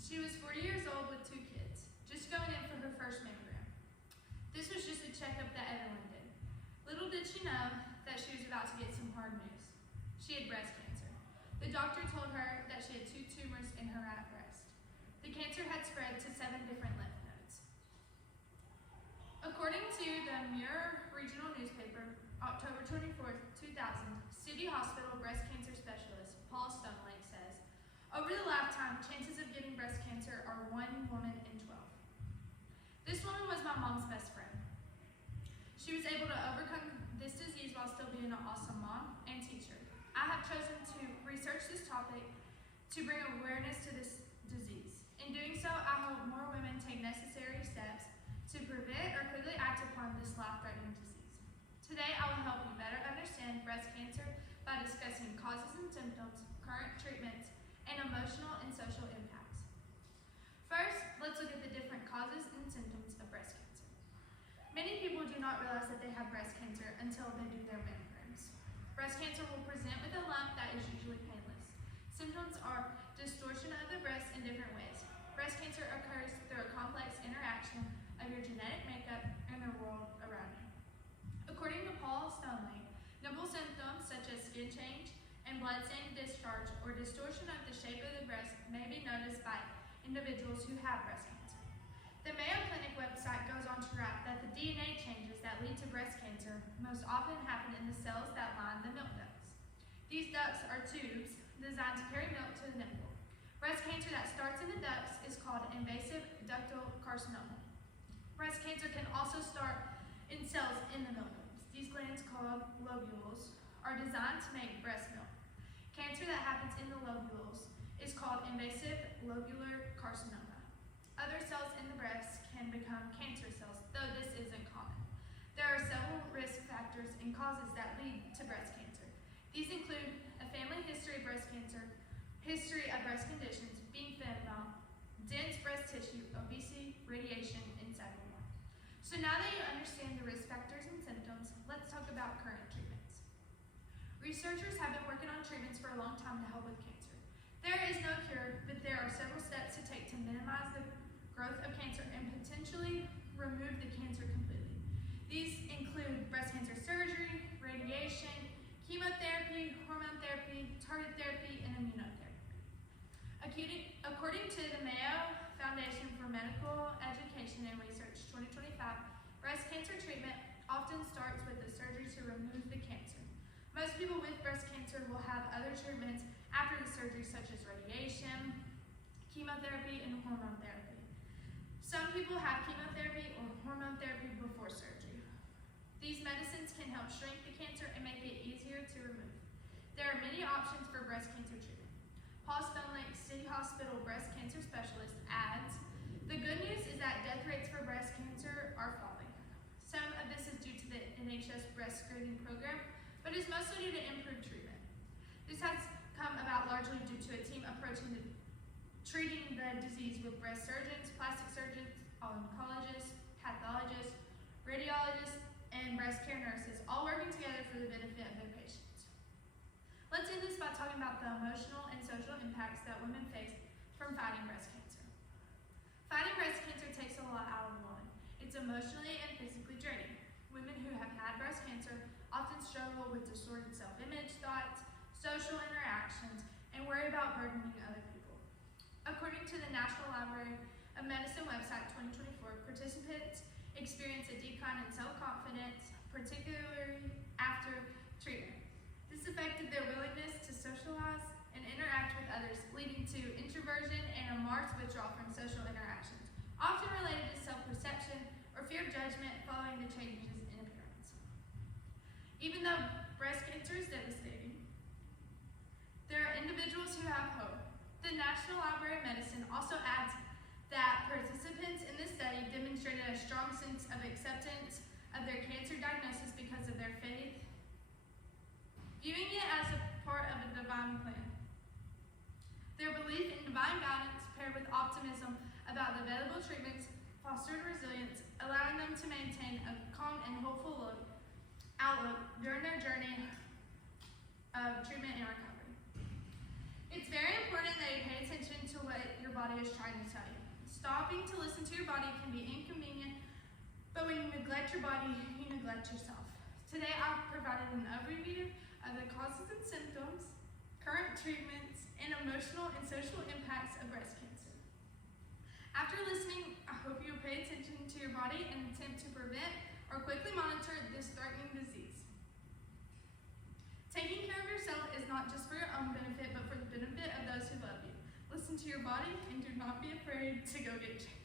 She was 40 years old with 2 kids, just going in for her first mammogram. This was just a checkup that everyone did. Little did she know that she was about to get some hard news. She had breast cancer. The doctor told her that she had 2 tumors in her right breast. The cancer had spread to 7 different lymph nodes. According to the Mirror Regional newspaper, October 24, 2000, City Hospital breast cancer specialist Paul Stonelake says, over the lifetime, chances of getting breast cancer are 1 woman in 12. This woman was my mom's best friend. She was able to overcome this disease while still being an awesome mom and teacher. I have chosen to research this topic to bring awareness to this disease. In doing so, I hope more women take necessary steps to prevent or quickly act upon this life-threatening disease. Today, I will help you better understand breast cancer by discussing causes and symptoms, current treatments, and emotional and social impacts. First, let's look at the different causes and symptoms of breast cancer. Many people do not realize that they have breast cancer until they do their mammograms. Breast cancer will present with a lump that is usually painless. Symptoms are distortion of the breast in different ways. Breast cancer occurs through a complex interaction of your genetic makeup and the world around you. According to Paul Stonelake, nipple symptoms such as skin change and blood-stained discharge or distortion of the shape of the breast may be noticed by individuals who have breast cancer. The Mayo Clinic website goes on to write that the DNA changes that lead to breast cancer most often happen in the cells that line the milk ducts. These ducts are tubes designed to carry milk to the nipple. Breast cancer that starts in the ducts is called invasive ductal carcinoma. Breast cancer can also start in cells in the milk glands. These glands, called lobules, are designed to make breast milk. Cancer that happens in the lobules is called invasive lobular carcinoma. Other cells in the breast can become cancer cells, though this isn't common. There are several risk factors and causes that lead to breast cancer. These include a family history of breast cancer, history of breast conditions, being female, dense breast tissue, obesity, radiation, and several more. So now that you understand the risk factors and symptoms, let's talk about current treatments. Researchers have been working on treatments for a long time to help with cancer. There is no cure, but there are several steps to take to minimize the growth of cancer and potentially remove the cancer completely. These include breast cancer surgery, radiation, chemotherapy, hormone therapy, targeted therapy, and immunotherapy. According to the Mayo Foundation for Medical Education and Research 2025, breast cancer treatment often starts with the surgery to remove the cancer. Most people with breast cancer will have other treatments after the surgery, such as radiation, chemotherapy, and hormone therapy. Some people have chemotherapy or hormone therapy before surgery. These medicines can help shrink the cancer and make it easier to remove. There are many options for breast cancer treatment. Paul Stonelake City Hospital breast cancer specialist adds, the good news is that death rates for breast cancer are falling. Some of this is due to the NHS breast screening program, but is mostly due to improved treatment. This has come about largely due to a team approaching treating the disease with breast surgeons, plastic surgeons, oncologists, pathologists, radiologists, and breast care nurses, all working together for the benefit of their patients. Let's end this by talking about the emotional and social impacts that women face from fighting breast cancer. Fighting breast cancer takes a lot out of a woman. It's emotionally and physically draining. Women who have had breast cancer often struggle with distorted self-image, thoughts, social interactions, and worry about burdening other people. According to the National Library of Medicine website 2024, participants experience a decline in self-confidence, particularly after treatment. This affected their willingness to socialize and interact with others, leading to introversion and a marked withdrawal from social interactions, often related to self-perception or fear of judgment following the changes in appearance. Even though breast cancer is devastating, there are individuals who have hope. The National Library of Medicine also adds that participants in this study demonstrated a strong sense of acceptance of their cancer diagnosis because of their faith, viewing it as a part of a divine plan. Their belief in divine guidance paired with optimism about the available treatments fostered resilience, allowing them to maintain a calm and hopeful outlook during their journey of treatment and recovery. It's very important that you pay attention to what your body God is trying to tell you. Stopping to listen to your body can be inconvenient, but when you neglect your body, you neglect yourself. Today, I've provided an overview of the causes and symptoms, current treatments, and emotional and social impacts of breast cancer. After listening, I hope you will pay attention to your body and attempt to prevent or quickly monitor this threatening disease. Taking care of yourself is not just for your own benefit, but for the benefit of those who love you. Listen to your body and do not be afraid to go get checked.